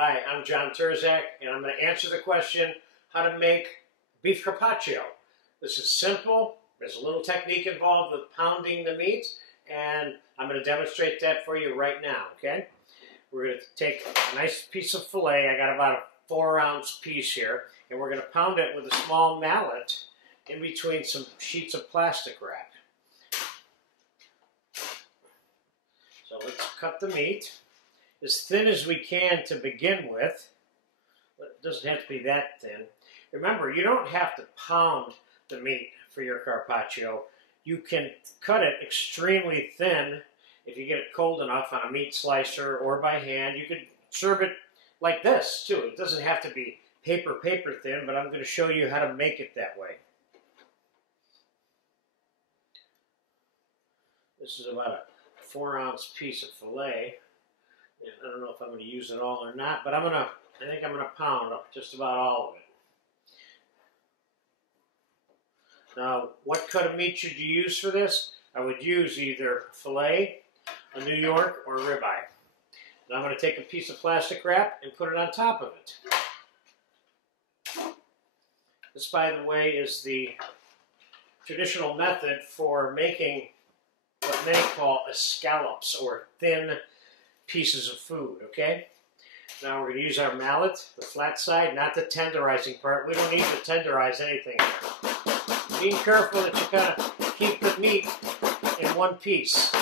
Hi, I'm John Turzak, and I'm going to answer the question, how to make beef carpaccio. This is simple. There's a little technique involved with pounding the meat, and I'm going to demonstrate that for you right now, okay? We're going to take a nice piece of filet. I got about a 4-ounce piece here, and we're going to pound it with a small mallet in between some sheets of plastic wrap. So let's cut the meat as thin as we can to begin with, but it doesn't have to be that thin. Remember, you don't have to pound the meat for your carpaccio. You can cut it extremely thin if you get it cold enough on a meat slicer or by hand. You could serve it like this too. It doesn't have to be paper thin, but I'm going to show you how to make it that way. This is about a 4-ounce piece of filet. And I don't know if I'm going to use it all or not, but I think I'm going to pound just about all of it. Now, what cut of meat should you use for this? I would use either filet, a New York, or ribeye. Now I'm going to take a piece of plastic wrap and put it on top of it. This, by the way, is the traditional method for making what many call scallops, or thin pieces of food, okay? Now we're going to use our mallet, the flat side, not the tenderizing part. We don't need to tenderize anything here. Being careful that you kind of keep the meat in one piece.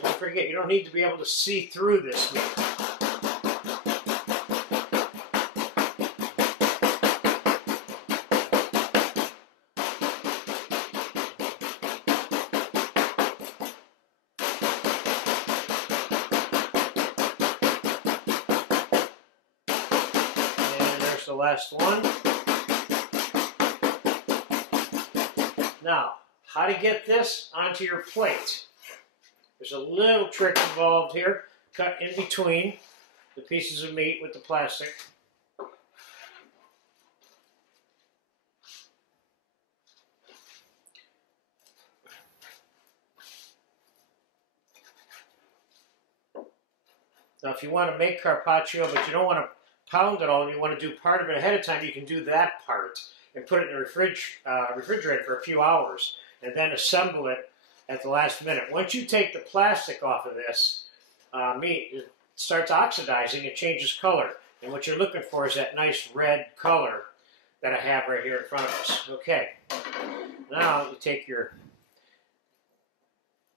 Don't forget, you don't need to be able to see through this meat. The last one. Now, how to get this onto your plate. There's a little trick involved here. Cut in between the pieces of meat with the plastic. Now, if you want to make carpaccio, but you don't want to pound it all and you want to do part of it ahead of time, you can do that part and put it in the refrigerator for a few hours and then assemble it at the last minute. Once you take the plastic off of this meat, it starts oxidizing, it changes color. And what you're looking for is that nice red color that I have right here in front of us. Okay, now you take your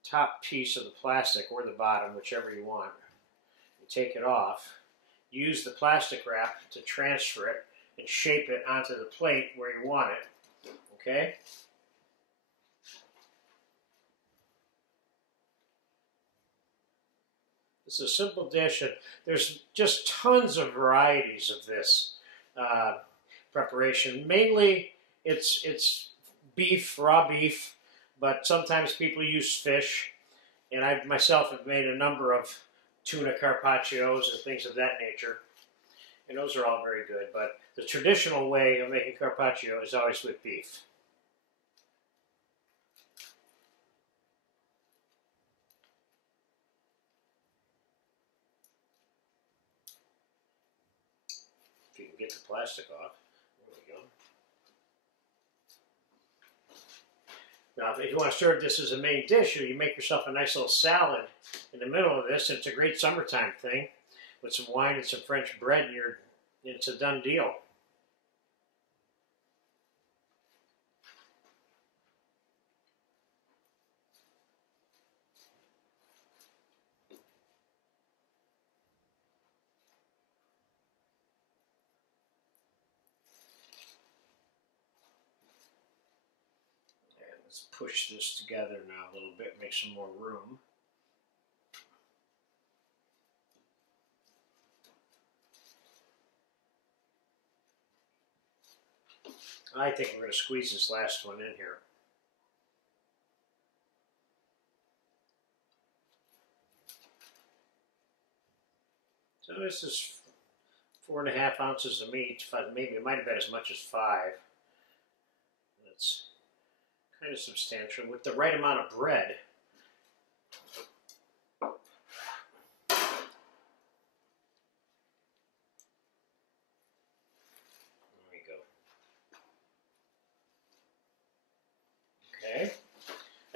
top piece of the plastic or the bottom, whichever you want. You take it off. Use the plastic wrap to transfer it and shape it onto the plate where you want it, okay? It's a simple dish, and there's just tons of varieties of this preparation. Mainly, it's beef, raw beef, but sometimes people use fish, and I myself have made a number of tuna carpaccios and things of that nature. And those are all very good, but the traditional way of making carpaccio is always with beef. If you can get the plastic off. There we go. Now, if you want to serve this as a main dish, or you make yourself a nice little salad in the middle of this, it's a great summertime thing with some wine and some French bread, and it's a done deal. And let's push this together now a little bit, make some more room. I think we're going to squeeze this last one in here. So this is 4.5 ounces of meat. Maybe it might have been as much as 5. It's kind of substantial. With the right amount of bread,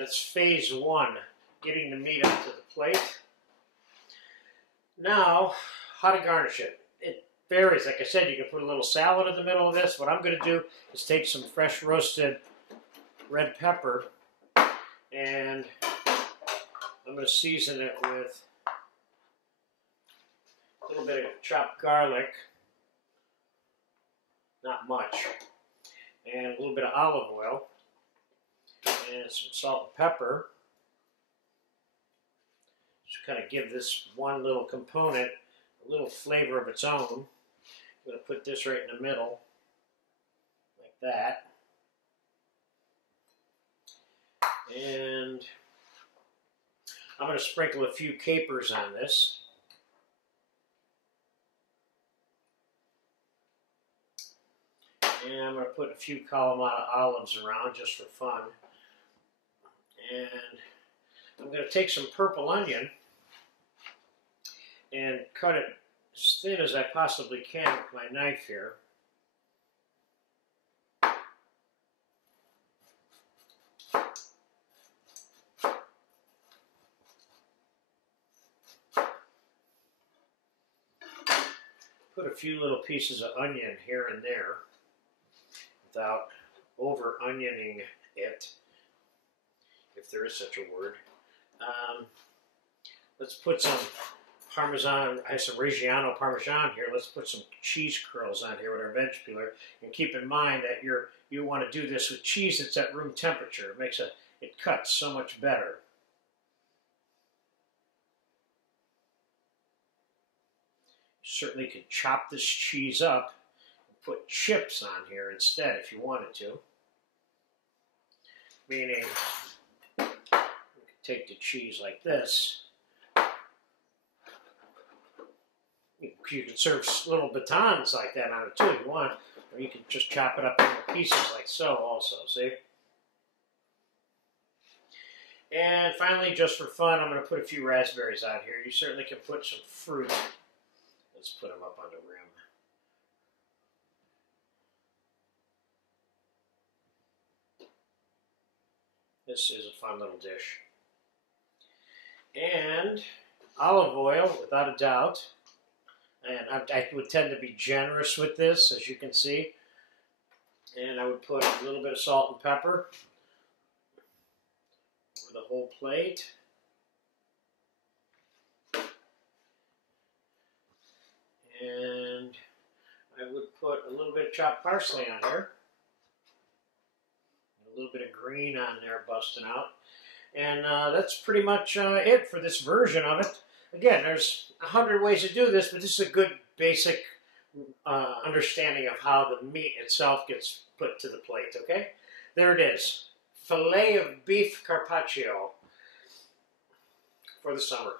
That's phase one, getting the meat onto the plate. Now, how to garnish it. It varies. Like I said, you can put a little salad in the middle of this. What I'm going to do is take some fresh roasted red pepper and I'm going to season it with a little bit of chopped garlic, not much, and a little bit of olive oil, and some salt and pepper. Just kind of give this one little component a little flavor of its own. I'm going to put this right in the middle, like that. And I'm going to sprinkle a few capers on this. And I'm going to put a few Kalamata olives around just for fun. And I'm going to take some purple onion and cut it as thin as I possibly can with my knife here. Put a few little pieces of onion here and there without over-onioning it, if there is such a word. Let's put some Parmesan, I have some Reggiano Parmesan here. Let's put some cheese curls on here with our veg peeler. And keep in mind that you want to do this with cheese that's at room temperature. It makes it cuts so much better. You certainly could chop this cheese up and put chips on here instead if you wanted to. Meaning, you could take the cheese like this. You can serve little batons like that on it too if you want, or you can just chop it up into pieces like so also, see? And finally, just for fun, I'm going to put a few raspberries on here. You certainly can put some fruit. Let's put them up on the rim. This is a fun little dish. And olive oil, without a doubt. And I would tend to be generous with this, as you can see. And I would put a little bit of salt and pepper over the whole plate. And I would put a little bit of chopped parsley on here. A little bit of green on there busting out. And that's pretty much it for this version of it. Again, there's 100 ways to do this, but this is a good basic understanding of how the meat itself gets put to the plate, okay? There it is. Filet of beef carpaccio for the summer.